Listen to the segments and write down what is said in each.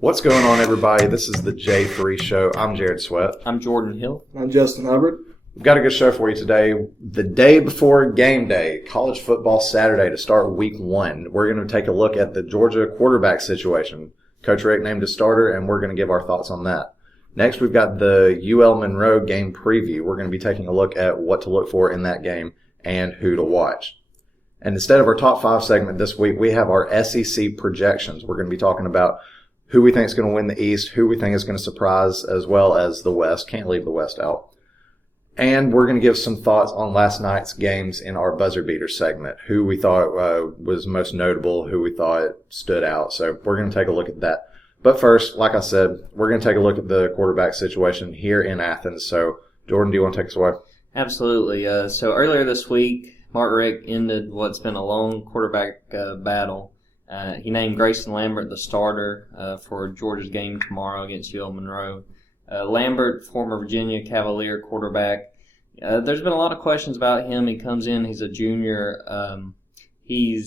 What's going on, everybody? This is the Jay-3 show. I'm Jared Sweat. I'm Jordan Hill. I'm Justin Hubbard. We've got a good show for you today. The day before game day, college football Saturday to start week 1. We're going to take a look at the Georgia quarterback situation. Coach Rick named a starter, and we're going to give our thoughts on that. Next, we've got the UL Monroe game preview. We're going to be taking a look at what to look for in that game and who to watch. And instead of our top 5 segment this week, we have our SEC projections. We're going to be talking about who we think is going to win the East, who we think is going to surprise, as well as the West. Can't leave the West out. And we're going to give some thoughts on last night's games in our buzzer beater segment, who we thought was most notable, who we thought stood out. So we're going to take a look at that. But first, like I said, we're going to take a look at the quarterback situation here in Athens. So, Jordan, do you want to take us away? Absolutely. So earlier this week, Mark Richt ended what's been a long quarterback battle. He named Greyson Lambert the starter for Georgia's game tomorrow against UL Monroe. Lambert, former Virginia Cavalier quarterback. There's been a lot of questions about him. He comes in, he's a junior. He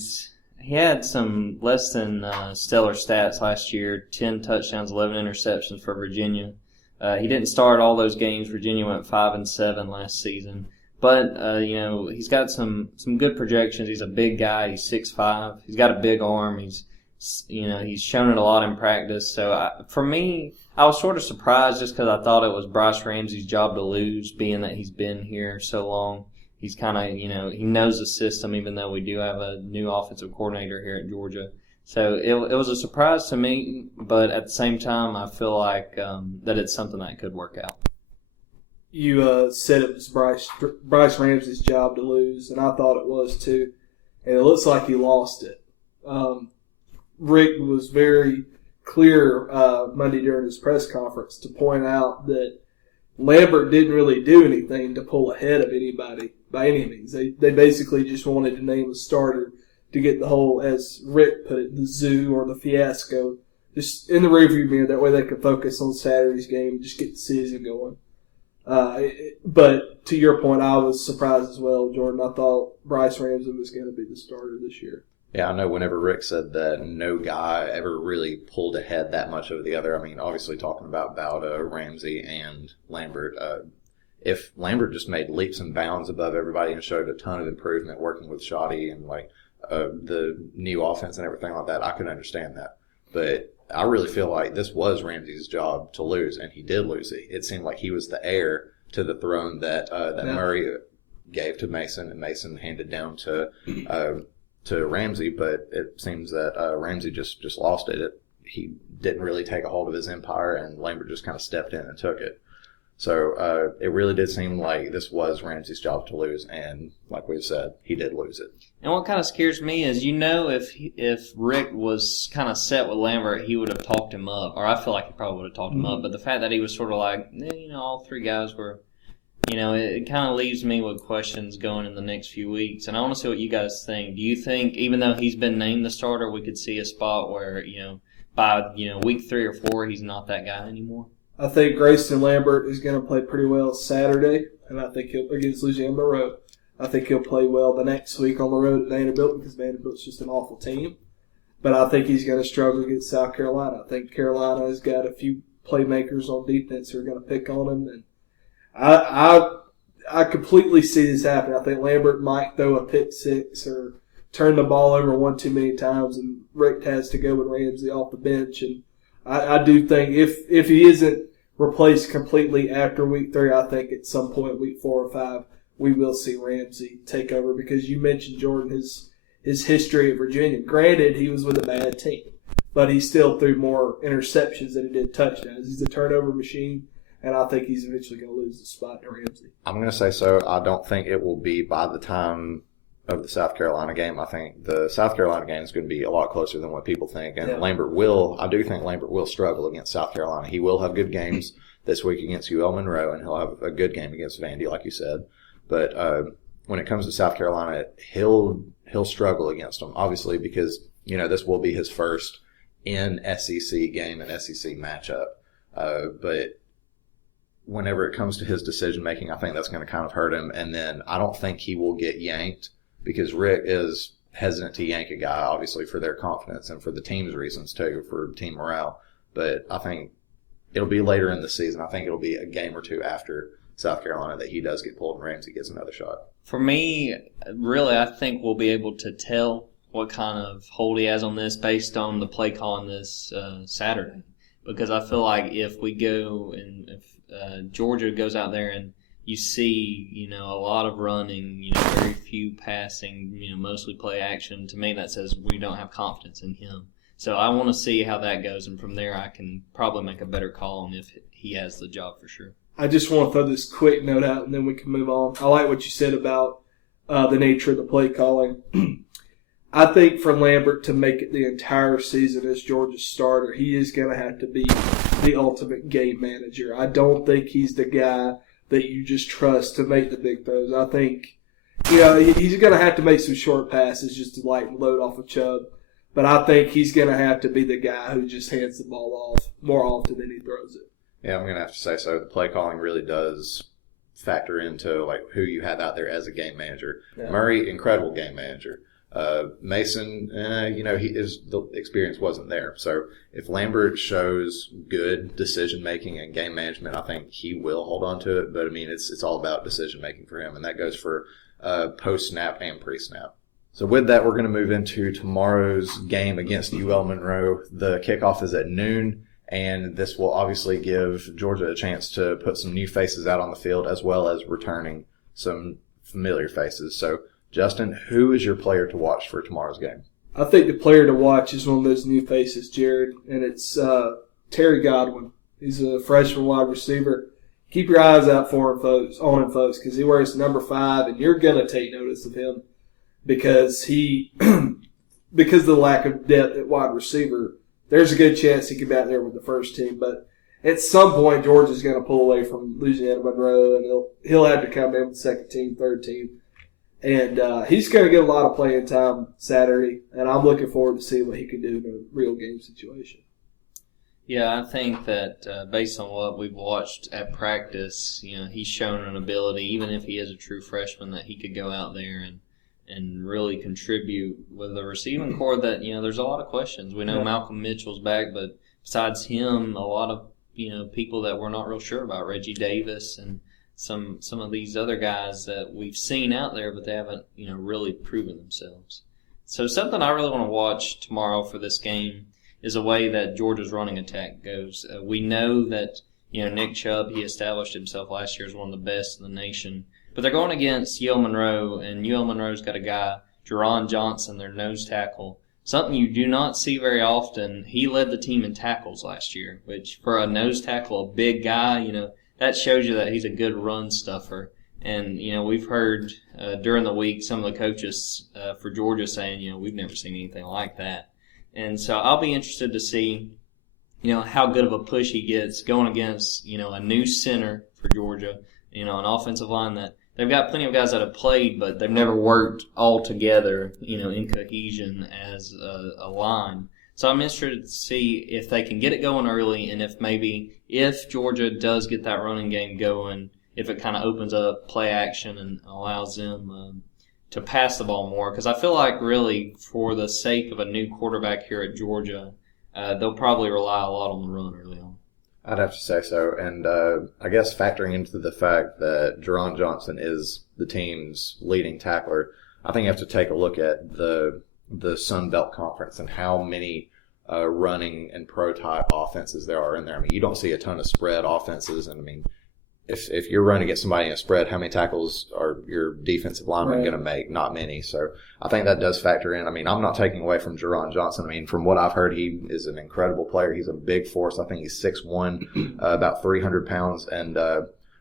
had some less than stellar stats last year, 10 touchdowns, 11 interceptions for Virginia. He didn't start all those games. Virginia went 5-7 last season. But, he's got some good projections. He's a big guy. He's 6'5". He's got a big arm. He's shown it a lot in practice. So, for me, I was sort of surprised just because I thought it was Bryce Ramsey's job to lose, being that he's been here so long. He's kind of, he knows the system, even though we do have a new offensive coordinator here at Georgia. So, it was a surprise to me, but at the same time, I feel like that it's something that could work out. You said it was Bryce Ramsey's job to lose, and I thought it was too. And it looks like he lost it. Rick was very clear Monday during his press conference to point out that Lambert didn't really do anything to pull ahead of anybody by any means. They basically just wanted to name a starter to get the whole, as Rick put it, the zoo or the fiasco just in the rearview mirror. That way they could focus on Saturday's game and just get the season going. But to your point, I was surprised as well, Jordan. I thought Bryce Ramsey was going to be the starter this year. Yeah, I know whenever Rick said that no guy ever really pulled ahead that much over the other. I mean, obviously talking about Bauda, Ramsey, and Lambert. If Lambert just made leaps and bounds above everybody and showed a ton of improvement working with Shoddy and the new offense and everything like that, I could understand that. But I really feel like this was Ramsey's job to lose, and he did lose it. It seemed like he was the heir to the throne that Murray gave to Mason, and Mason handed down to Ramsey. But it seems that Ramsey just lost it. He didn't really take a hold of his empire, and Lambert just kind of stepped in and took it. So it really did seem like this was Ramsey's job to lose, and like we've said, he did lose it. And what kind of scares me is, if Rick was kind of set with Lambert, he would have talked him up, or I feel like he probably would have talked him up. But the fact that he was sort of like, all 3 guys were, it kind of leaves me with questions going in the next few weeks. And I want to see what you guys think. Do you think, even though he's been named the starter, we could see a spot where, by week 3 or 4, he's not that guy anymore? I think Greyson Lambert is going to play pretty well Saturday, and I think he'll against Louisiana Monroe. I think he'll play well the next week on the road at Vanderbilt because Vanderbilt's just an awful team. But I think he's going to struggle against South Carolina. I think Carolina has got a few playmakers on defense who are going to pick on him, and I completely see this happening. I think Lambert might throw a pick six or turn the ball over one too many times, and Rick has to go with Ramsey off the bench. And I do think if he isn't replaced completely after week 3, I think at some point week 4 or 5 we will see Ramsey take over, because you mentioned, Jordan, his history at Virginia. Granted, he was with a bad team, but he still threw more interceptions than he did touchdowns. He's a turnover machine, and I think he's eventually going to lose the spot to Ramsey. I'm going to say so. I don't think it will be by the time of the South Carolina game. I think the South Carolina game is going to be a lot closer than what people think. And I do think Lambert will struggle against South Carolina. He will have good games this week against UL Monroe, and he'll have a good game against Vandy, like you said. But when it comes to South Carolina, he'll struggle against them, obviously, because this will be his first in SEC game and SEC matchup. But whenever it comes to his decision making, I think that's going to kind of hurt him. And then I don't think he will get yanked, because Rick is hesitant to yank a guy, obviously, for their confidence and for the team's reasons too, for team morale. but I think it'll be later in the season. I think it'll be a game or two after South Carolina that he does get pulled and Ramsey gets another shot. For me, really, I think we'll be able to tell what kind of hold he has on this based on the play calling this Saturday. Because I feel like if we go and if Georgia goes out there and you see, a lot of running, very few passing, mostly play action, to me that says we don't have confidence in him. So I want to see how that goes, and from there I can probably make a better call on if he has the job for sure. I just want to throw this quick note out, and then we can move on. I like what you said about the nature of the play calling. I think for Lambert to make it the entire season as Georgia's starter, he is going to have to be the ultimate game manager. I don't think he's the guy that you just trust to make the big throws. I think, he's going to have to make some short passes just to lighten load off of Chubb. But I think he's going to have to be the guy who just hands the ball off more often than he throws it. Yeah, I'm going to have to say so. The play calling really does factor into who you have out there as a game manager. Yeah. Murray, incredible game manager. Mason, the experience wasn't there. So if Lambert shows good decision making and game management, I think he will hold on to it. But it's all about decision making for him, and that goes for post snap and pre snap. So with that, we're going to move into tomorrow's game against UL Monroe. The kickoff is at noon, and this will obviously give Georgia a chance to put some new faces out on the field as well as returning some familiar faces. So, Justin, who is your player to watch for tomorrow's game? I think the player to watch is one of those new faces, Jared, and it's Terry Godwin. He's a freshman wide receiver. Keep your eyes out for him, folks, because he wears number 5, and you're going to take notice of him. Because because of the lack of depth at wide receiver, there's a good chance he could be out there with the first team. But at some point, Georgia's going to pull away from Louisiana Monroe, and he'll have to come in with second team, third team. And he's going to get a lot of playing time Saturday, and I'm looking forward to seeing what he can do in a real game situation. Yeah, I think that based on what we've watched at practice, he's shown an ability, even if he is a true freshman, that he could go out there and really contribute with a receiving core that, there's a lot of questions. We know Malcolm Mitchell's back, but besides him, a lot of, people that we're not real sure about, Reggie Davis and some of these other guys that we've seen out there, but they haven't, really proven themselves. So something I really want to watch tomorrow for this game is a way that Georgia's running attack goes. We know that, Nick Chubb, he established himself last year as one of the best in the nation. But they're going against UL Monroe, and UL Monroe's got a guy, Jerron Johnson, their nose tackle. Something you do not see very often. He led the team in tackles last year, which for a nose tackle, a big guy, that shows you that he's a good run stuffer. And, we've heard during the week some of the coaches for Georgia saying, we've never seen anything like that. And so I'll be interested to see, how good of a push he gets going against, a new center for Georgia, an offensive line that they've got plenty of guys that have played, but they've never worked all together, in cohesion as a line. So I'm interested to see if they can get it going early, and if Georgia does get that running game going, if it kind of opens up play action and allows them to pass the ball more. Because I feel like really for the sake of a new quarterback here at Georgia, they'll probably rely a lot on the run early on. I'd have to say so. And I guess factoring into the fact that Jerron Johnson is the team's leading tackler, I think you have to take a look at the Sun Belt Conference and how many running and pro-type offenses there are in there. You don't see a ton of spread offenses. And, if you're running against somebody in a spread, how many tackles are your defensive lineman going to make? Not many. So I think that does factor in. I'm not taking away from Jerron Johnson. From what I've heard, he is an incredible player. He's a big force. I think he's 6'1", about 300 pounds. And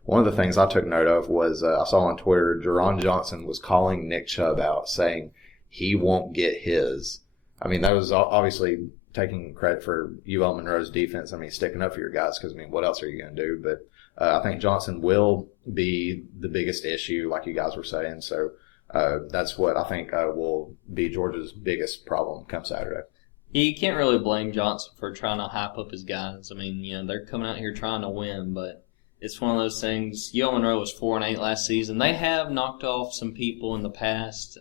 one of the things I took note of was I saw on Twitter, Jerron Johnson was calling Nick Chubb out, saying he won't get his. That was obviously taking credit for UL Monroe's defense. Sticking up for your guys because, what else are you going to do? But I think Johnson will be the biggest issue, like you guys were saying. So that's what I think will be Georgia's biggest problem come Saturday. You can't really blame Johnson for trying to hype up his guys. They're coming out here trying to win, but it's one of those things. UL Monroe was 4-8 last season. They have knocked off some people in the past.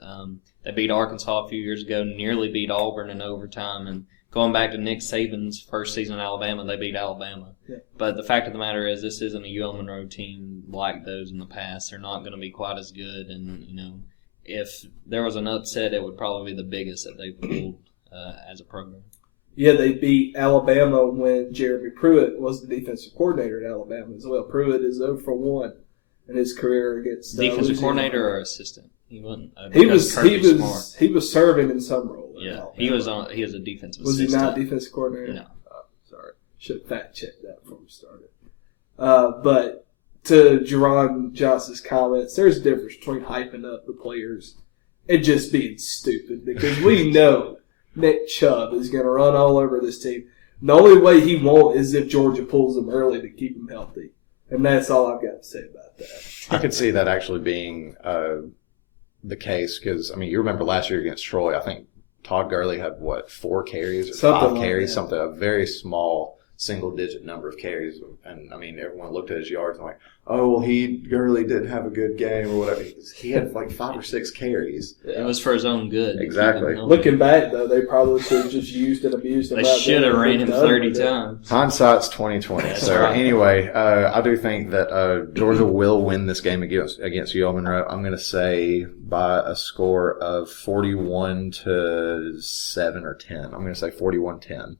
They beat Arkansas a few years ago, nearly beat Auburn in overtime, and going back to Nick Saban's first season in Alabama, they beat Alabama. Yeah. But the fact of the matter is, this isn't a UL Monroe team like those in the past. They're not going to be quite as good, and if there was an upset, it would probably be the biggest that they pulled as a program. Yeah, they beat Alabama when Jeremy Pruitt was the defensive coordinator at Alabama as well. Pruitt is 0-1 in his career against defensive coordinator or assistant. He wasn't. He was serving in some role. Yeah, he was a defensive. Was assistant. he not defensive coordinator? No. Oh, sorry, should have fact checked that before we started. But to Jerron Johnson's comments, there's a difference between hyping up the players and just being stupid, because we know Nick Chubb is going to run all over this team. The only way he won't is if Georgia pulls him early to keep him healthy. And that's all I've got to say about that. I could see that actually being the case because, you remember last year against Troy, I think Todd Gurley had, 4 carries or something 5 carries, like a very small single-digit number of carries. And, everyone looked at his yards and Gurley didn't have a good game or whatever. He had 5 or 6 carries. It was for his own good. Exactly. Looking back, though, they probably should have just used and abused him. They should have ran him 30 times. Hindsight's 20/20. So anyway, I do think that Georgia will win this game against UL Monroe. I'm going to say by a score of 41-7 or 10. I'm going to say 41-10.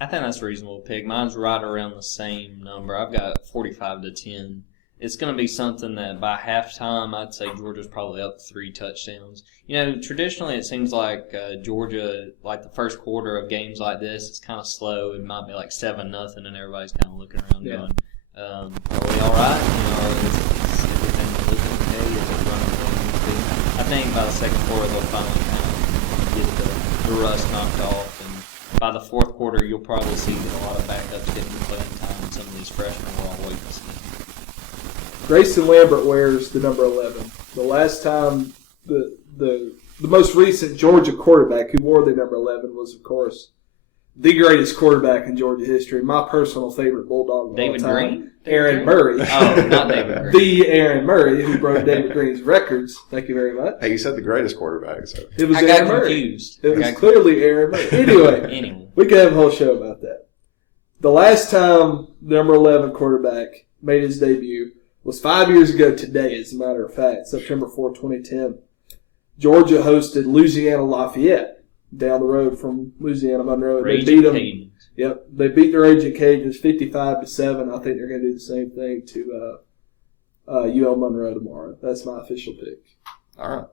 I think that's a reasonable pick. Mine's right around the same number. I've got 45-10. It's going to be something that by halftime, I'd say Georgia's probably up 3 touchdowns. Traditionally it seems like Georgia, like the first quarter of games like this, it's kind of slow. It might be 7-0, and everybody's kind of looking around going, are we all right? Is everything looking okay? Is it running? I think by the second quarter they'll finally kind of get the rust knocked off. By the fourth quarter, you'll probably see a lot of backups getting playing time, and some of these freshmen will all wait to see. Greyson Lambert wears the number 11. The last time, the most recent Georgia quarterback who wore the number 11 was, of course, the greatest quarterback in Georgia history. My personal favorite Bulldog of all time. Green? Aaron Murray. Oh, not David Green. The Aaron Murray who broke David Green's records. Thank you very much. Hey, you said the greatest quarterback. So. It was I Aaron got Murray. confused. It was clearly Aaron Murray. Anyway, we could have a whole show about that. The last time number 11 quarterback made his debut was 5 years ago today, as a matter of fact, September 4, 2010. Georgia hosted Louisiana Lafayette down the road from Louisiana Monroe. They beat them. Yep, they beat the Raging Cajuns 55-7. I think they're going to do the same thing to UL Monroe tomorrow. That's my official pick. All right.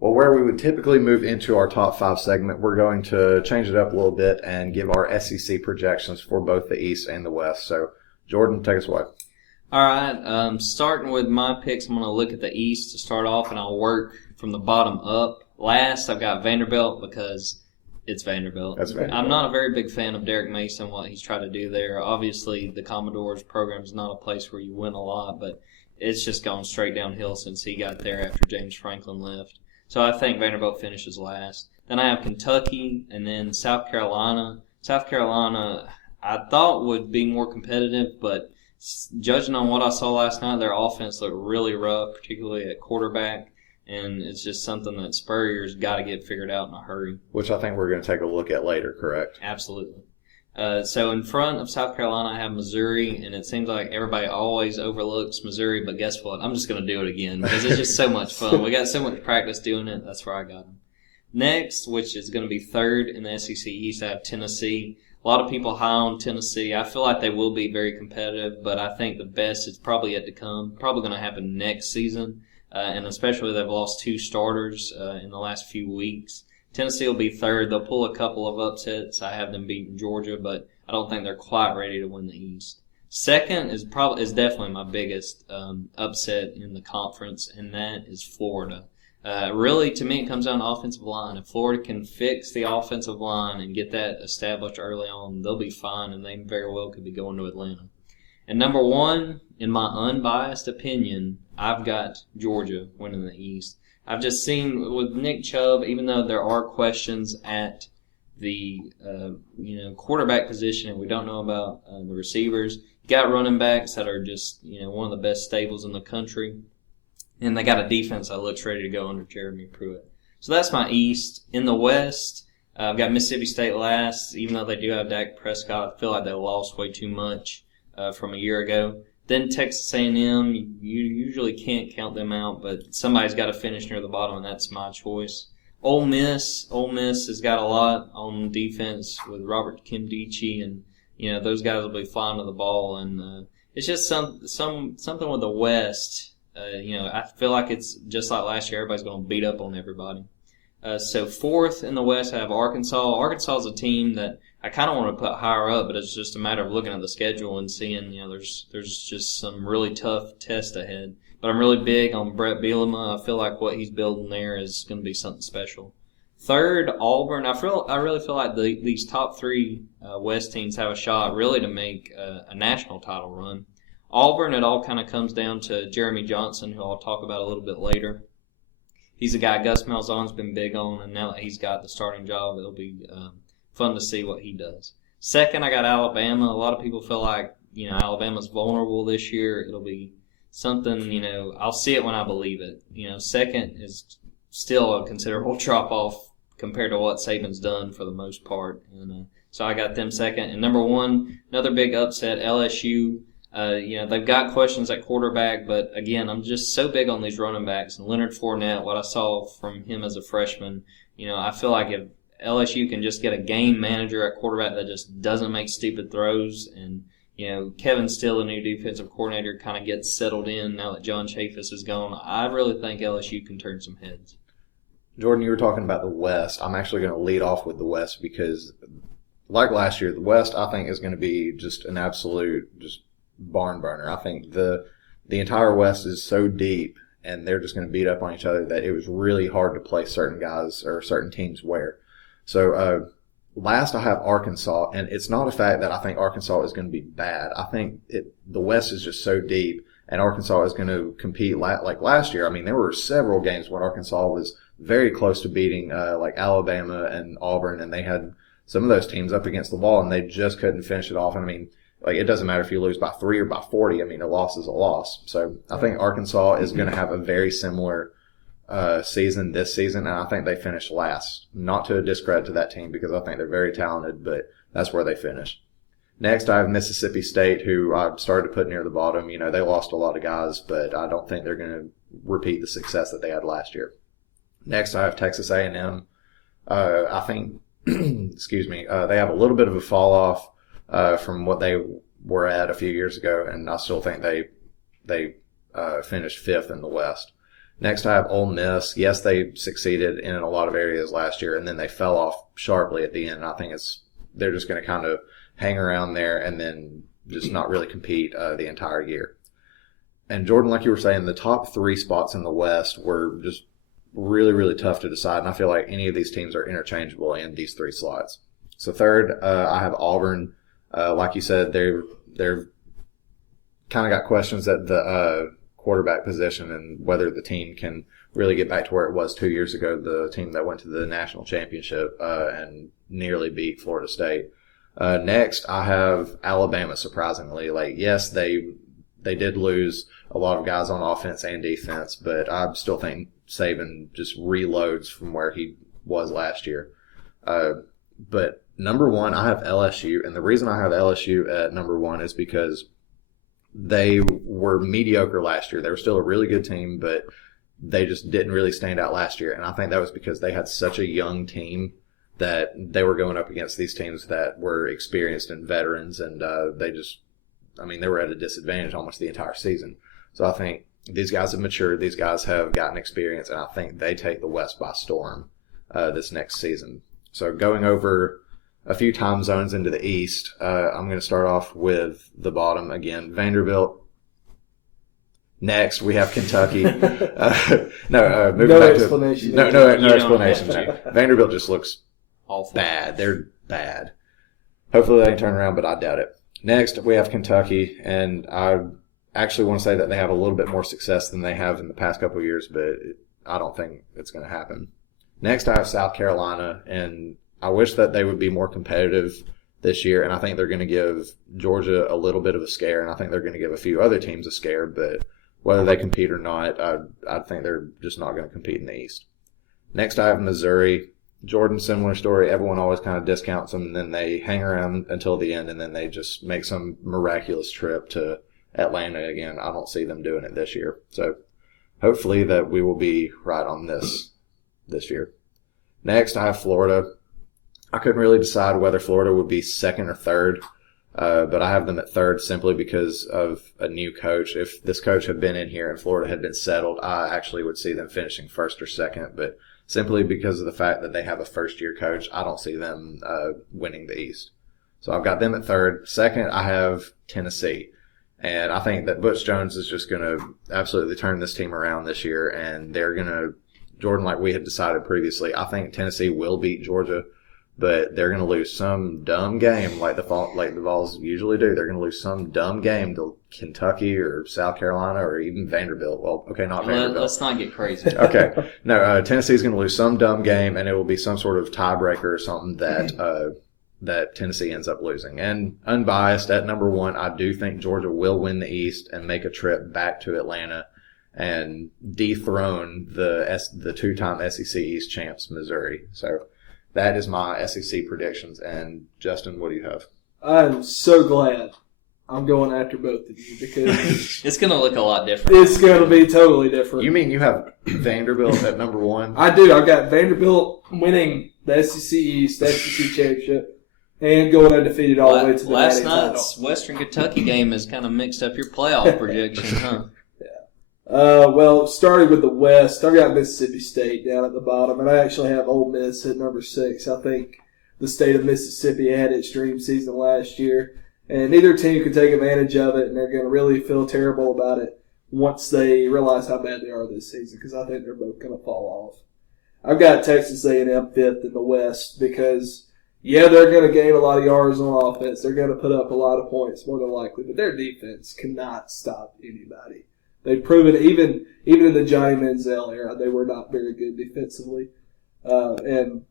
Well, where we would typically move into our top 5 segment, we're going to change it up a little bit and give our SEC projections for both the East and the West. So, Jordan, take us away. All right. Starting with my picks, I'm going to look at the East to start off, and I'll work from the bottom up. Last, I've got Vanderbilt because it's Vanderbilt. That's Vanderbilt. I'm not a very big fan of Derek Mason, what he's tried to do there. Obviously, the Commodores program is not a place where you win a lot, but it's just gone straight downhill since he got there after James Franklin left. So I think Vanderbilt finishes last. Then I have Kentucky and then South Carolina. South Carolina, I thought would be more competitive, but judging on what I saw last night, their offense looked really rough, particularly at quarterback. And it's just something that Spurrier's got to get figured out in a hurry. Which I think we're going to take a look at later, correct? Absolutely. So in front of South Carolina, I have Missouri, and it seems like everybody always overlooks Missouri, but guess what? I'm just going to do it again because it's just so much fun. We got so much practice doing it. That's where I got them. Next, which is going to be third in the SEC East, I have Tennessee. A lot of people high on Tennessee. I feel like they will be very competitive, but I think the best is probably yet to come. Probably going to happen next season. And especially they've lost 2 starters in the last few weeks. Tennessee will be third. They'll pull a couple of upsets. I have them beating Georgia, but I don't think they're quite ready to win the East. Second is definitely my biggest upset in the conference, and that is Florida. Really, to me, it comes down to offensive line. If Florida can fix the offensive line and get that established early on, they'll be fine, and they very well could be going to Atlanta. And number 1, in my unbiased opinion, I've got Georgia winning the East. I've just seen with Nick Chubb, even though there are questions at the quarterback position and we don't know about the receivers, you got running backs that are just, one of the best stables in the country. And they got a defense that looks ready to go under Jeremy Pruitt. So that's my East. In the West, I've got Mississippi State last. Even though they do have Dak Prescott, I feel like they lost way too much from a year ago. Then Texas A&M, you usually can't count them out, but somebody's got to finish near the bottom, and that's my choice. Ole Miss has got a lot on defense with Robert Kimdichie, and those guys will be flying to the ball, and it's just something with the West. I feel like it's just like last year. Everybody's going to beat up on everybody. So fourth in the West, I have Arkansas. Arkansas is a team that I kind of want to put higher up, but it's just a matter of looking at the schedule and seeing, there's just some really tough tests ahead. But I'm really big on Brett Bielema. I feel like what he's building there is going to be something special. Third, Auburn. I really feel like these top three West teams have a shot really to make a national title run. Auburn, it all kind of comes down to Jeremy Johnson, who I'll talk about a little bit later. He's a guy Gus Malzahn's been big on, and now that he's got the starting job, it'll be fun to see what he does. Second, I got Alabama. A lot of people feel like, Alabama's vulnerable this year. It'll be something, I'll see it when I believe it. Second is still a considerable drop-off compared to what Saban's done for the most part. And so I got them second. And number one, another big upset, LSU. They've got questions at quarterback, but again, I'm just so big on these running backs. And Leonard Fournette, what I saw from him as a freshman, I feel like if LSU can just get a game manager at quarterback that just doesn't make stupid throws, and Kevin Steele, the new defensive coordinator, kind of gets settled in now that John Chaffetz is gone, I really think LSU can turn some heads. Jordan, you were talking about the West. I'm actually going to lead off with the West because, like last year, the West I think is going to be just an absolute barn burner. I think the entire West is so deep, and they're just going to beat up on each other that it was really hard to place certain guys or certain teams where. So last I have Arkansas, and it's not a fact that I think Arkansas is going to be bad. I think the West is just so deep, and Arkansas is going to compete like last year. I mean, there were several games when Arkansas was very close to beating like Alabama and Auburn, and they had some of those teams up against the wall, and they just couldn't finish it off. And I mean, like, it doesn't matter if you lose by 3 or by 40. I mean, a loss is a loss. So I think Arkansas is going to have a very similar season this season, and I think they finished last. Not to a discredit to that team because I think they're very talented, but that's where they finished. Next, I have Mississippi State, who I started to put near the bottom. They lost a lot of guys, but I don't think they're going to repeat the success that they had last year. Next, I have Texas A&M. I think, excuse me, they have a little bit of a fall off from what they were at a few years ago, and I still think they finished fifth in the West. Next, I have Ole Miss. Yes, they succeeded in a lot of areas last year, and then they fell off sharply at the end. I think they're just going to kind of hang around there and then just not really compete the entire year. And Jordan, like you were saying, the top three spots in the West were just really, really tough to decide, and I feel like any of these teams are interchangeable in these three slots. So third, I have Auburn. Like you said, they've kind of got questions at the quarterback position and whether the team can really get back to where it was 2 years ago, the team that went to the national championship and nearly beat Florida State. Next, I have Alabama, surprisingly. Yes, they did lose a lot of guys on offense and defense, but I still think Saban just reloads from where he was last year. But number one, I have LSU, and the reason I have LSU at number one is because they were mediocre last year. They were still a really good team, but they just didn't really stand out last year. And I think that was because they had such a young team that they were going up against these teams that were experienced and veterans, and they were at a disadvantage almost the entire season. So I think these guys have matured. These guys have gotten experience, and I think they take the West by storm this next season. So going over a few time zones into the East, I'm going to start off with the bottom again. Vanderbilt. Next, we have Kentucky. No explanation. No explanation there. Vanderbilt just looks awful. Bad. They're bad. Hopefully they can turn around, but I doubt it. Next, we have Kentucky, and I actually want to say that they have a little bit more success than they have in the past couple of years, but I don't think it's going to happen. Next, I have South Carolina, and I wish that they would be more competitive this year, and I think they're going to give Georgia a little bit of a scare, and I think they're going to give a few other teams a scare, but whether they compete or not, I think they're just not going to compete in the East. Next, I have Missouri. Jordan, similar story. Everyone always kind of discounts them, and then they hang around until the end, and then they just make some miraculous trip to Atlanta again. I don't see them doing it this year. So hopefully that we will be right on this year. Next, I have Florida. I couldn't really decide whether Florida would be second or third, but I have them at third simply because of a new coach. If this coach had been in here and Florida had been settled, I actually would see them finishing first or second, but simply because of the fact that they have a first-year coach, I don't see them winning the East. So I've got them at third. Second, I have Tennessee. And I think that Butch Jones is just going to absolutely turn this team around this year, and they're going to, Jordan, like we had decided previously, I think Tennessee will beat Georgia, but they're going to lose some dumb game like the Vols usually do. They're going to lose some dumb game to Kentucky or South Carolina or even Vanderbilt. Well, okay, not Vanderbilt. Let's not get crazy. Okay. No, Tennessee's going to lose some dumb game, and it will be some sort of tiebreaker or something that Tennessee ends up losing. And unbiased at number one, I do think Georgia will win the East and make a trip back to Atlanta and dethrone the two-time SEC East champs, Missouri. So that is my SEC predictions. And Justin, what do you have? I'm so glad I'm going after both of you because it's going to look a lot different. It's going to be totally different. You mean you have Vanderbilt at number one? I do. I've got Vanderbilt winning the SEC East, the SEC championship, and going undefeated all the way to the last title. night's Western Kentucky game has kind of mixed up your playoff projection, huh? Well, starting with the West, I've got Mississippi State down at the bottom, and I actually have Ole Miss at number 6. I think the state of Mississippi had its dream season last year, and neither team could take advantage of it, and they're going to really feel terrible about it once they realize how bad they are this season, because I think they're both going to fall off. I've got Texas A&M 5th in the West because, yeah, they're going to gain a lot of yards on offense. They're going to put up a lot of points, more than likely, but their defense cannot stop anybody. They've proven even in the Johnny Manziel era, they were not very good defensively. And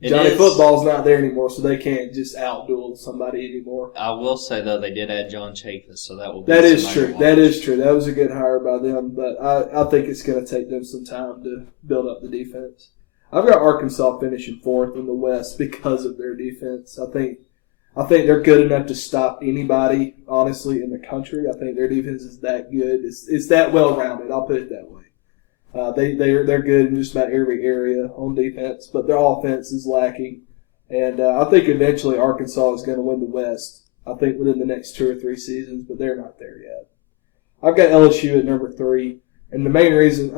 Johnny Football's not there anymore, so they can't just out-duel somebody anymore. I will say, though, they did add John Chaffetz, so that will be That is true. That is true. That was a good hire by them, but I think it's going to take them some time to build up the defense. I've got Arkansas finishing 4th in the West because of their defense. I think they're good enough to stop anybody, honestly, in the country. I think their defense is that good. It's that well-rounded. I'll put it that way. They're good in just about every area on defense, but their offense is lacking. And I think eventually Arkansas is going to win the West, I think within the next 2 or 3 seasons, but they're not there yet. I've got LSU at number 3. And the main reason,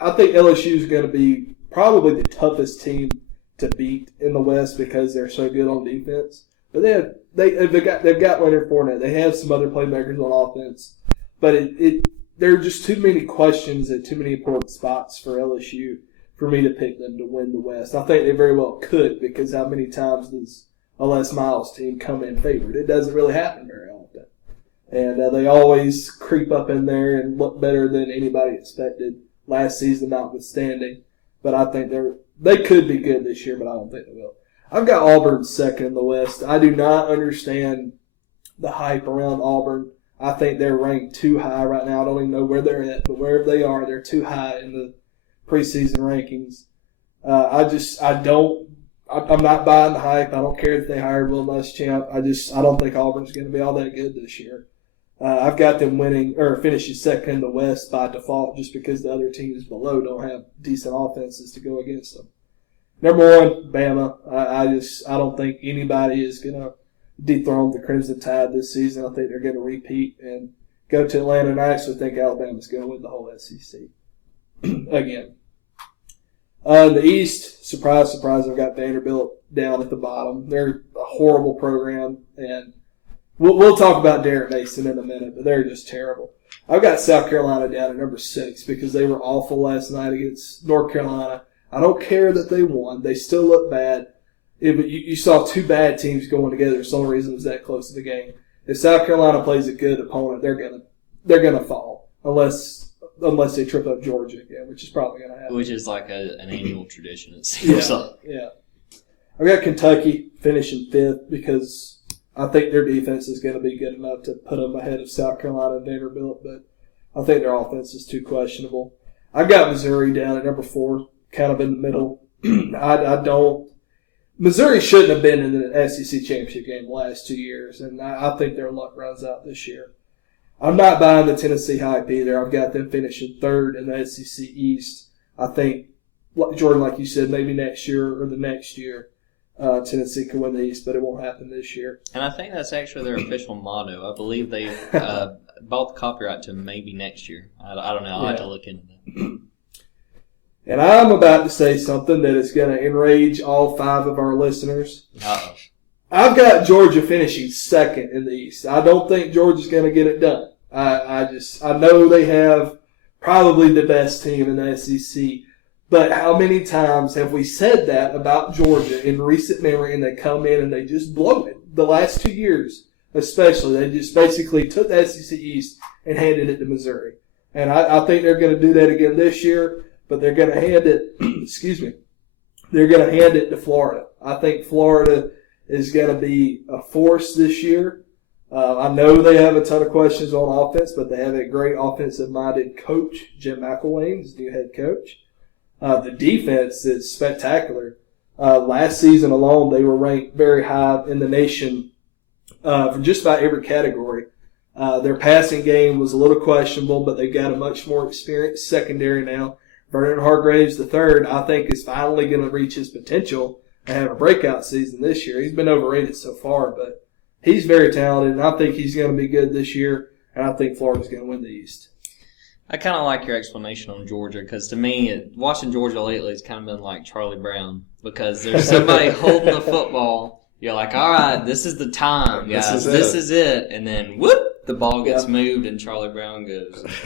I think LSU is going to be probably the toughest team to beat in the West because they're so good on defense. But they've got Leonard Fournette. They have some other playmakers on offense, but there are just too many questions at too many important spots for LSU for me to pick them to win the West. I think they very well could because how many times does a Les Miles team come in favored? It doesn't really happen very often, and they always creep up in there and look better than anybody expected last season, notwithstanding. But I think they could be good this year, but I don't think they will. I've got Auburn 2nd in the West. I do not understand the hype around Auburn. I think they're ranked too high right now. I don't even know where they're at, but wherever they are, they're too high in the preseason rankings. I'm not buying the hype. I don't care if they hired Will Muschamp. I don't think Auburn's going to be all that good this year. I've got them finishing 2nd in the West by default just because the other teams below don't have decent offenses to go against them. Number 1, Bama. I don't think anybody is going to dethrone the Crimson Tide this season. I think they're going to repeat and go to Atlanta, and I actually think Alabama's going to win the whole SEC again. In the East, surprise, surprise, I've got Vanderbilt down at the bottom. They're a horrible program, and we'll talk about Derek Mason in a minute, but they're just terrible. I've got South Carolina down at number 6 because they were awful last night against North Carolina. I don't care that they won. They still look bad. You saw 2 bad teams going together. It's the only reason it was that close to the game. If South Carolina plays a good opponent, they're gonna fall unless they trip up Georgia again, which is probably going to happen. Which is like an annual tradition, it seems. Yeah. I've got Kentucky finishing 5th because I think their defense is going to be good enough to put them ahead of South Carolina and Vanderbilt, but I think their offense is too questionable. I got Missouri down at number 4, kind of in the middle. I don't. Missouri shouldn't have been in the SEC championship game the last 2 years, and I think their luck runs out this year. I'm not buying the Tennessee hype either. I've got them finishing 3rd in the SEC East. I think, Jordan, like you said, maybe next year or the next year, Tennessee could win the East, but it won't happen this year. And I think that's actually their official motto. I believe they bought the copyright to maybe next year. I don't know. I'll have to look into that. And I'm about to say something that is going to enrage all 5 of our listeners. Uh-oh. I've got Georgia finishing 2nd in the East. I don't think Georgia's going to get it done. I know they have probably the best team in the SEC, but how many times have we said that about Georgia in recent memory, and they come in and they just blow it? The last 2 years, especially, they just basically took the SEC East and handed it to Missouri. And I think they're going to do that again this year. But they're going to hand it, they're going to hand it to Florida. I think Florida is going to be a force this year. I know they have a ton of questions on offense, but they have a great offensive-minded coach, Jim McElwain, is new head coach. The defense is spectacular. Last season alone, they were ranked very high in the nation for just about every category. Their passing game was a little questionable, but they've got a much more experienced secondary now. Vernon Hargraves III, I think, is finally going to reach his potential and have a breakout season this year. He's been overrated so far, but he's very talented, and I think he's going to be good this year, and I think Florida's going to win the East. I kind of like your explanation on Georgia because to me, watching Georgia lately has kind of been like Charlie Brown because there's somebody holding the football. You're like, all right, this is the time, guys. This is it. And then, whoop, the ball gets moved and Charlie Brown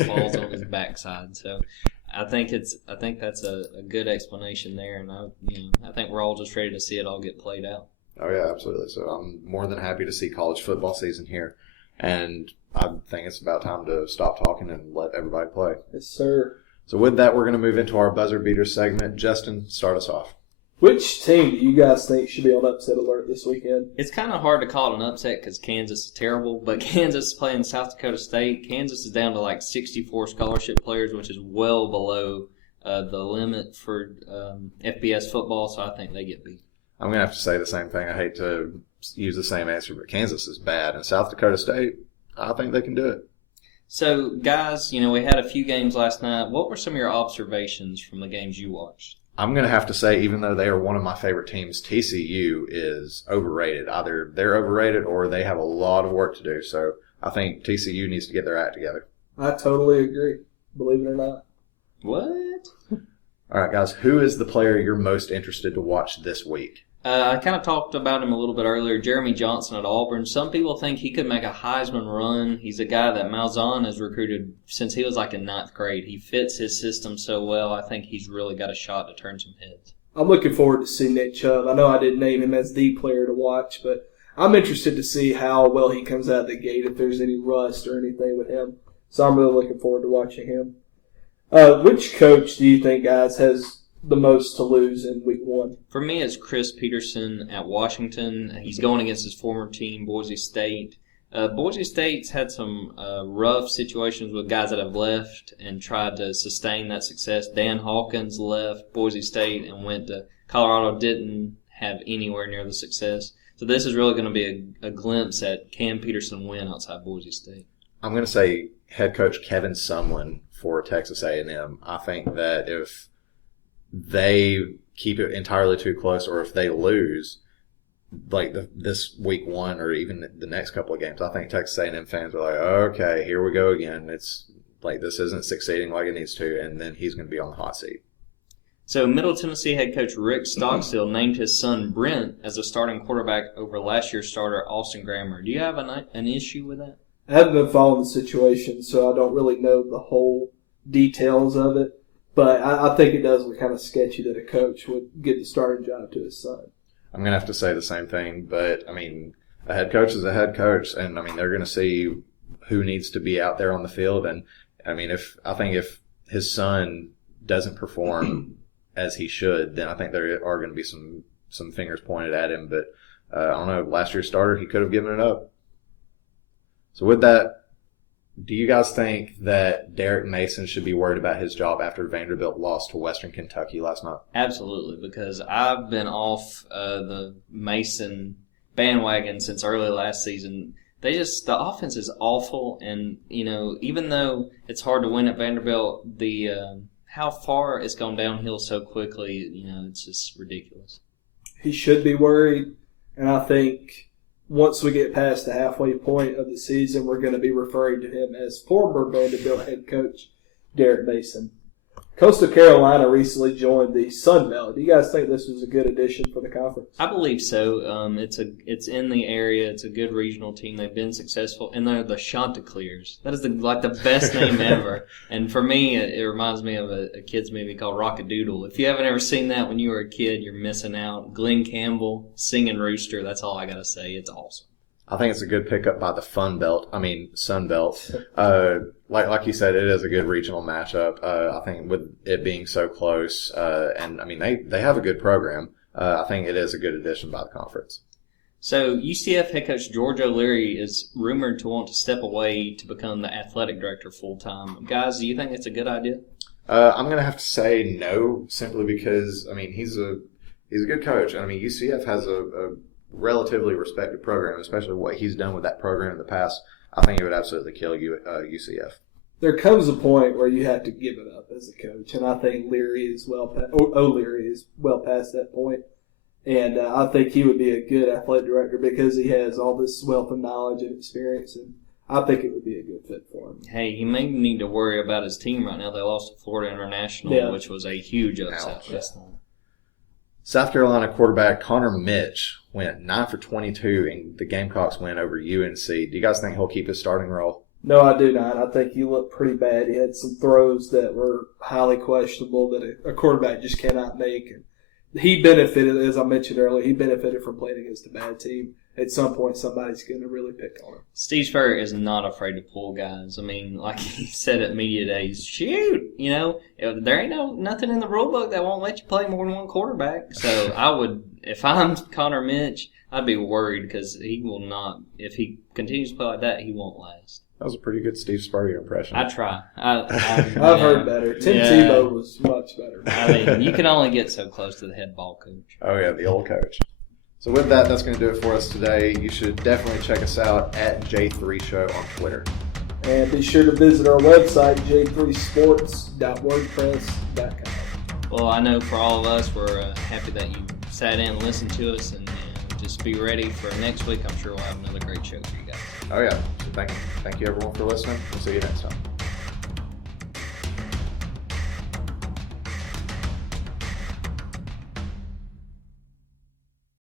falls on his backside. So I think that's a good explanation there, and I think we're all just ready to see it all get played out. Oh yeah, absolutely. So I'm more than happy to see college football season here, and I think it's about time to stop talking and let everybody play. Yes, sir. So with that, we're going to move into our buzzer beater segment. Justin, start us off. Which team do you guys think should be on upset alert this weekend? It's kind of hard to call it an upset because Kansas is terrible, but Kansas is playing South Dakota State. Kansas is down to like 64 scholarship players, which is well below the limit for FBS football, so I think they get beat. I'm going to have to say the same thing. I hate to use the same answer, but Kansas is bad. And South Dakota State, I think they can do it. So, guys, we had a few games last night. What were some of your observations from the games you watched? I'm going to have to say, even though they are one of my favorite teams, TCU is overrated. Either they're overrated or they have a lot of work to do. So I think TCU needs to get their act together. I totally agree, believe it or not. What? All right, guys, who is the player you're most interested to watch this week? I kind of talked about him a little bit earlier, Jeremy Johnson at Auburn. Some people think he could make a Heisman run. He's a guy that Malzahn has recruited since he was like in 9th grade. He fits his system so well. I think he's really got a shot to turn some heads. I'm looking forward to seeing Nick Chubb. I know I didn't name him as the player to watch, but I'm interested to see how well he comes out of the gate, if there's any rust or anything with him. So I'm really looking forward to watching him. Which coach do you think, guys, has the most to lose in week 1? For me, it's Chris Peterson at Washington. He's going against his former team, Boise State. Boise State's had some rough situations with guys that have left and tried to sustain that success. Dan Hawkins left Boise State and went to Colorado, didn't have anywhere near the success. So this is really going to be a glimpse at can Peterson win outside Boise State. I'm going to say head coach Kevin Sumlin for Texas A&M. I think that if they keep it entirely too close, or if they lose, like this week 1 or even the next couple of games, I think Texas A&M fans are like, okay, here we go again. It's like this isn't succeeding like it needs to, and then he's going to be on the hot seat. So Middle Tennessee head coach Rick Stockstill named his son Brent as a starting quarterback over last year's starter Austin Grammer. Do you have an issue with that? I haven't been following the situation, so I don't really know the whole details of it. But I think it does look kind of sketchy that a coach would get the starting job to his son. I'm going to have to say the same thing, but, I mean, a head coach is a head coach, and, I mean, they're going to see who needs to be out there on the field. And, I mean, if his son doesn't perform as he should, then I think there are going to be some fingers pointed at him. But I don't know, last year's starter, he could have given it up. So with that, do you guys think that Derek Mason should be worried about his job after Vanderbilt lost to Western Kentucky last night? Absolutely, because I've been off the Mason bandwagon since early last season. The offense is awful, and even though it's hard to win at Vanderbilt, how far it's gone downhill so quickly, it's just ridiculous. He should be worried, and I think once we get past the halfway point of the season, we're going to be referring to him as former Vanderbilt head coach Derek Mason. Coastal Carolina recently joined the Sun Belt. Do you guys think this was a good addition for the conference? I believe so. It's in the area. It's a good regional team. They've been successful, and they're the Chanticleers. That is the best name ever. And for me, it reminds me of a kid's movie called Rock-a-Doodle. If you haven't ever seen that when you were a kid, you're missing out. Glenn Campbell, singing rooster. That's all I gotta say. It's awesome. I think it's a good pickup by the Sun Belt. Like you said, it is a good regional matchup. I think with it being so close, and they have a good program. I think it is a good addition by the conference. So UCF head coach George O'Leary is rumored to want to step away to become the athletic director full time. Guys, do you think it's a good idea? I'm going to have to say no, simply because he's a good coach. UCF has a relatively respected program, especially what he's done with that program in the past. I think it would absolutely kill UCF. There comes a point where you have to give it up as a coach, and I think O'Leary is well past that point. And I think he would be a good athletic director because he has all this wealth of knowledge and experience, and I think it would be a good fit for him. Hey, he may need to worry about his team right now. They lost to Florida International, which was a huge upset last night. South Carolina quarterback Connor Mitch went 9 for 22 in the Gamecocks win over UNC. Do you guys think he'll keep his starting role? No, I do not. I think he looked pretty bad. He had some throws that were highly questionable that a quarterback just cannot make. And he benefited, as I mentioned earlier, he benefited from playing against a bad team. At some point, somebody's going to really pick on him. Steve Spurrier is not afraid to pull guys. Like he said at media days, shoot, there ain't nothing in the rule book that won't let you play more than one quarterback. So I would, if I'm Connor Mitch, I'd be worried because he will not, if he continues to play like that, he won't last. That was a pretty good Steve Spurrier impression. I try. I've heard better. Tim Tebow was much better. You can only get so close to the head ball coach. Oh, yeah, the old coach. So with that, that's going to do it for us today. You should definitely check us out at Jay-3 Show on Twitter. And be sure to visit our website, j3sports.wordpress.com. Well, I know for all of us, we're happy that you sat in and listened to us, and just be ready for next week. I'm sure we'll have another great show for you guys. Oh, yeah. So thank you everyone for listening. We'll see you next time.